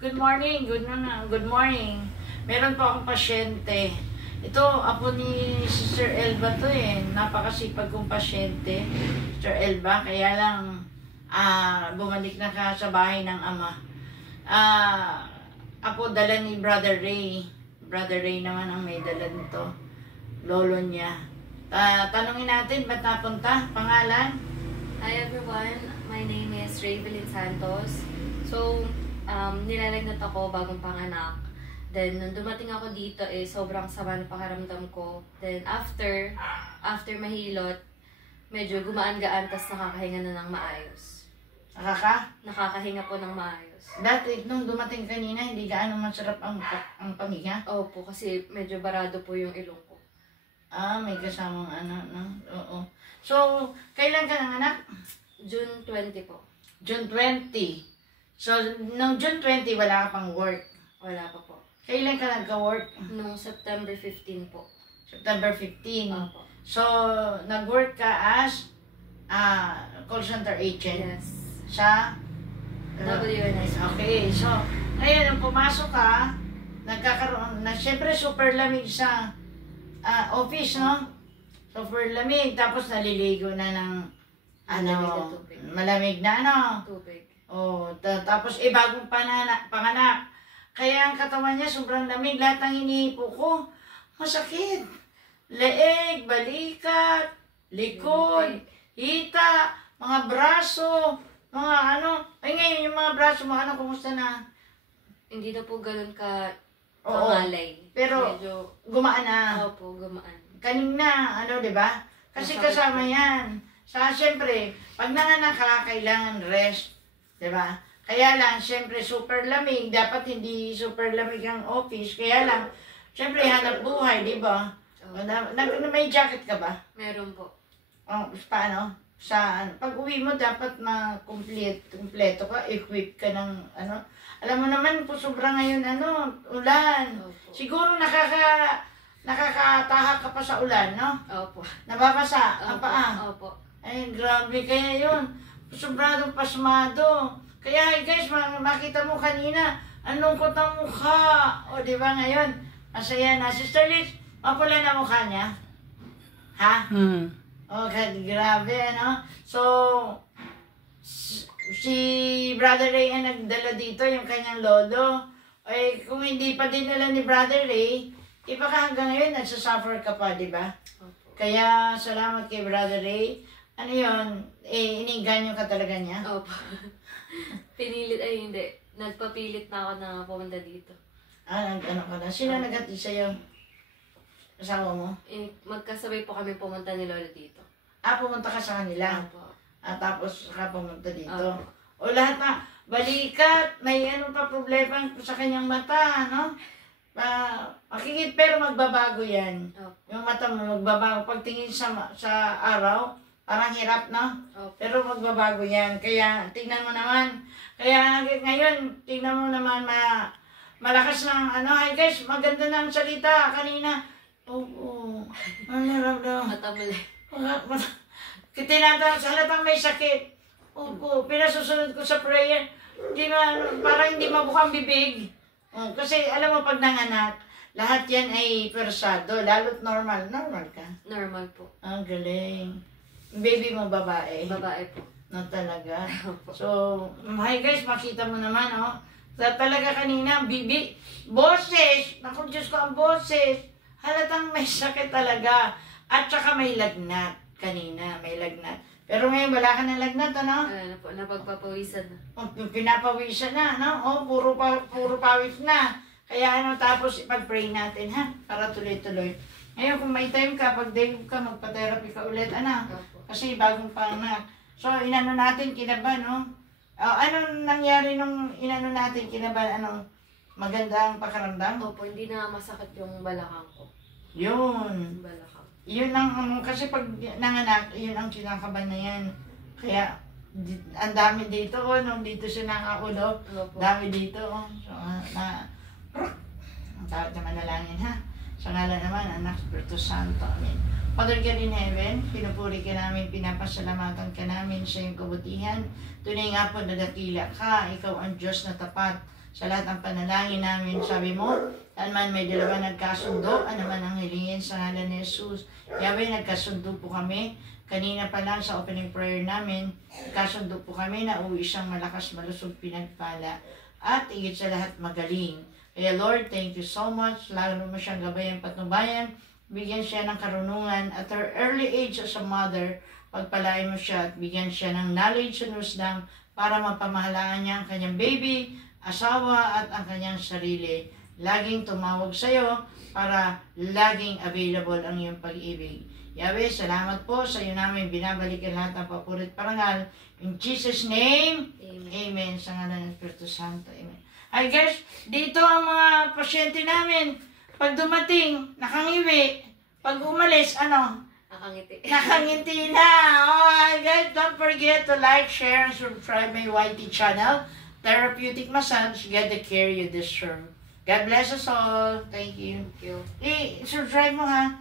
Good morning, good morning. Meron po akong pasyente. Ito, apo ni Sister Elba to eh. Napakasipag kong pasyente, Sister Elba. Kaya lang, bumalik na ka sa bahay ng ama. Apo dala ni Brother Ray. Brother Ray naman ang may dala nito. Lolo niya. Tanungin natin, ba't napunta? Pangalan? Hi everyone, my name is Ravelyn Santos. So, nilalagnat ako bagong panganak. Then, nung dumating ako dito, sobrang sama ng pakiramdam ko. Then, after mahilot, medyo gumaan-gaan, tas nakakahinga na ng maayos. Nakakahinga po ng maayos. Dati, nung dumating kanina, hindi gaano masarap ang pahinga? Opo, kasi medyo barado po yung ilong ko. May kasamang no? Oo. So, kailan ka nanganak? June 20 po. June 20. So, nung June 20, wala ka pang work? Wala pa po. Kailan ka nagka-work? Nung September 15 po. September 15. Opo. So, nag-work ka as call center agent? Yes. Sa? WNS. Okay. So, ngayon, nung pumasok ka, nagkakaroon na, syempre, super lamig sa office, no? Super lamig. Tapos, naliligo na ng malamig na Tubig. Oh, tapos bagong panganak. Kaya ang katawan niya sobrang lamig. Lahat ng inihipo ko, masakit. Leeg, balikat, likod, hita, mga braso, mga Ay ngayon yung mga braso mo, kumusta na? Hindi na po ganun ka Oo, pangalay. pero medyo gumaan na. Opo, gumaan. Kanina, di ba? Kasi kasama yan. Siyempre, pag nanganak ka, kailangan rest. Diba? Kaya lang, siyempre, super lamig. Dapat hindi super lamig ang office. Kaya lang, siyempre, hanap buhay, di ba? May jacket ka ba? Meron po. Paano? Pag uwi mo, dapat kumpleto ka, equip ka ng Alam mo naman po, sobrang ngayon, ulan. Opo. Siguro nakakataha ka pa sa ulan, no? Opo. Nababasa ang paa. Opo. Ay, grabe kaya yun. Sobradong pasmado. Kaya guys, makita mo kanina, ang lungkot ng mukha. O, di ba ngayon? Masaya na. Sister Liz, mapula na mukha niya? Ha? Okay, grabe, So, si Brother Ray ang nagdala dito, yung kanyang lolo. Ay, kung hindi pa dinala ni Brother Ray, baka hanggang ngayon nagsasuffer ka pa, di ba? Kaya, salamat kay Brother Ray. Iniganyo ka talaga niya? Opo. Hindi. Nagpapilit na ako na pumunta dito. Ka na. Sino naghatid sa'yo? Asawa mo? Magkasabay po kami pumunta ni Lolo dito. Pumunta ka sa kanila? Opo. Tapos ka pumunta dito? Opo. O lahat na, balikat, may pa problema sa kanyang mata, no? Makikita, pero magbabago yan. Opo. Yung mata mo magbabago. Pagtingin sa araw, parang hirap, no? Opo. Pero magbabago yan. Kaya, tingnan mo naman. Kaya ngayon, tingnan mo naman, malakas ng Hi guys, maganda ng salita kanina. Oo. Matamali. Tinatawag sa halatang may sakit. Oo. Pinasusunod ko sa prayer. Parang hindi mabukang bibig. Kasi alam mo, pag nanganak, lahat yan ay persado. Lalo't normal. Normal ka? Normal po. Ang galing. Baby mo babae? Babae po. Talaga. So, hi guys, makita mo naman, talaga kanina, boses. Naku, Diyos ko, ang boses. Halatang may sakit talaga. At saka may lagnat. Kanina, may lagnat. Pero ngayon, wala ka ng lagnat, Wala na po, napagpapawisan na. Pinapawisan na, puro pawis na. Kaya tapos ipag-pray natin, ha? Para tuloy-tuloy. Ngayon, kung may time ka, pag day ka, magpa-therapy ka ulit, Kasi bagong panganak. So, natin, kinaban, anong nangyari nung natin, kinaban, maganda ang pakaramdam? Opo, hindi na masakit yung balakang ko. Yun. Balakang. Yun ang, kasi pag nanganak, yun ang kinakaban na yan. Kaya, ang dami dito, nung dito siya nakaulo, dami dito, So, ang tawag na manalangin, ha? Sa ngalan naman, Anak, Espiritu Santo, Amen. Father God in heaven, pinupuri ka namin, pinapasalamatan ka namin sa iyong kabutihan. Tunay nga po na dakila ka, ikaw ang Diyos na tapat. sa lahat ng panalangin namin. Sabi mo, saan man may dalawa nagkasundo, ano man ang hilingin sa ngalan ni Jesus. Yahweh, nagkasundo po kami. Kanina pa lang sa opening prayer namin, nagkasundo po kami na isang malakas, malusog, pinagpala. At higit sa lahat magaling. Kaya Lord, thank you so much. Lalo mo siyang gabayan patnubayan. Bigyan siya ng karunungan at her early age as a mother. Pagpalain mo siya at bigyan siya ng knowledge and wisdom para mapamahalaan niya ang kanyang baby, asawa at ang kanyang sarili. Laging tumawag sa iyo para laging available ang iyong pag-ibig. Yahweh, salamat po sa iyo namin binabalik ang lahat ng papurit parangal. In Jesus' name, Amen. Sa ngalan ng Espiritu Santo, Amen. Ay guys, dito ang mga pasyente namin. Pag dumating, nakangiwi. Pag umalis, Nakangiti. nakangiti na. Oh, guys, don't forget to like, share, and subscribe my YT channel. Therapeutic Massage. Get the care you deserve. God bless us all. Thank you. Thank you. I-subscribe mo ha.